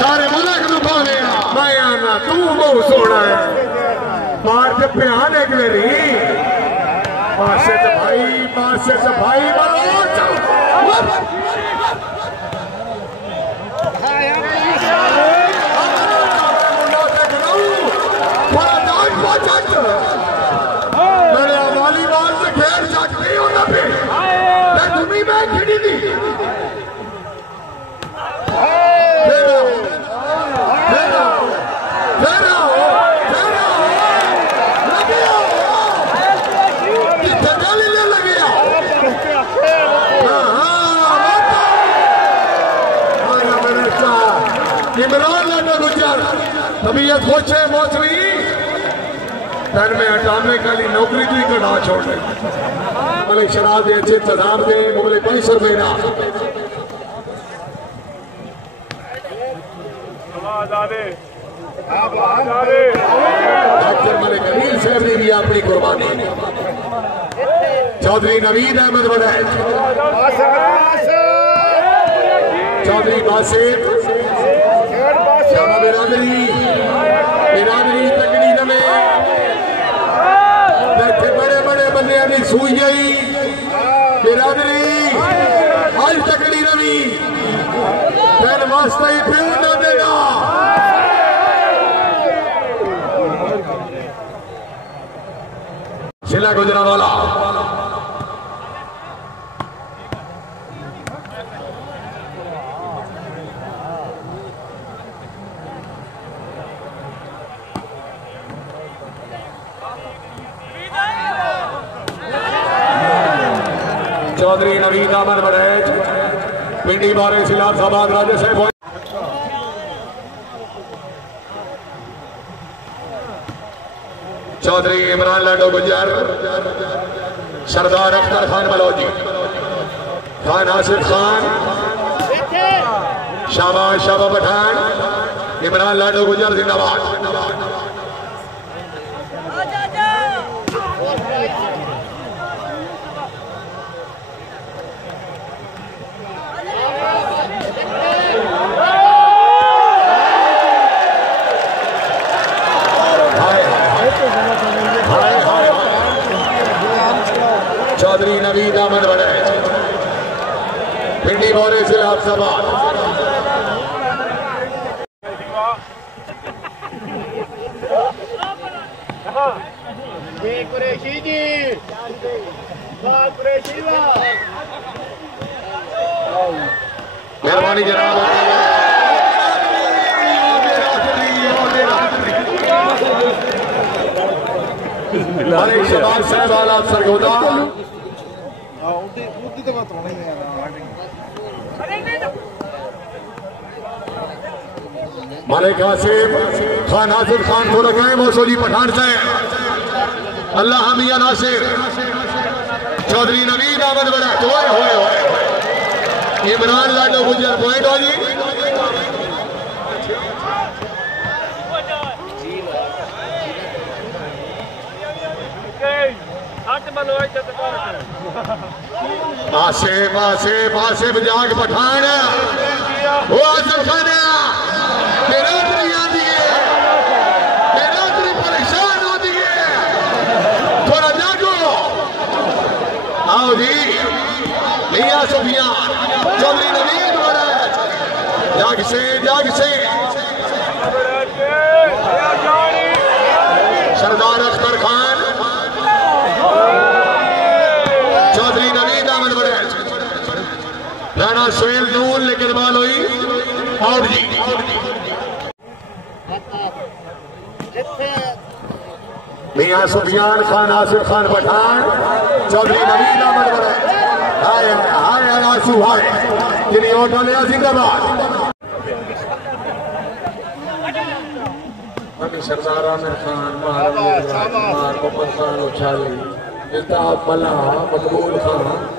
सारे मुल्क नूं पावे मैं आना तू बहुत सोना है मार के प्यान एक मेरी पासे से भाई बलोच मेरे वॉलीबॉल से खेल सकती हूँ ना फिर मैं तुम्हें मैं खिड़ी थी तबीयत खुश है मौसमी घर में हटाने का लिए नौकरी भी कटा छोड़ दे मलिक शराब दे अच्छे इंतजाम दे मुगले पैसर मेरा डॉक्टर मलिक अमीर साहब ने भी अपनी कुर्बानी चौधरी नवीद अहमद वड़ैच चौधरी बासित बिरादरी तकड़ी नवे बड़े बड़े बंदे की सूई गई बिरादरी आज तकड़ी नवी फिर वास्ता ही फिर ना देगा जिला गुजरांवाला चौधरी नवीद अहमद वड़ैच पिंडी बारे सिलाब साबाद राजे साहब चौधरी इमरान लाडो गुजर सरदार अख्तर खान बलोची खान आसिफ खान शाबाश पठान इमरान लाडो गुजर जिंदाबाद चौधरी नवीद अहमद वड़ैच पिंडी बोरे से लाभसाबाद मेहरबानी जनाब शबाज साहब आला सरगोदा मलिक आसिफ खान आसिफ खान को रखें मौसूली पठान से अल्लाह मियां नासिर चौधरी नवीद अहमद वड़ैच इमरान लाडो गुजर पॉइंट हो जी आसिफ आसिफ आसिफ जाग पठान वो आसिफ खान बिरादरी आती है बिरादरी परेशान होती है थोड़ा जागो आओ जी मियां सुफियान चौधरी नवीद वड़ैच जाग से सरदार अख्तर खान चौधरी नवीद अहमद वड़ैच राणा सोहेल नून लेकिन बाल हुई और जी मियां सुफियान खान आसिफ खान पठान चौधरी नवीद अहमद वड़ैच हाय हाय आंसू हाय जिन्हें ऑटो लिया जिंदाबाद सरदार आमिर खान मार मोहम्मद खान उछाली इल्ताफ मल्ला मकबूल खान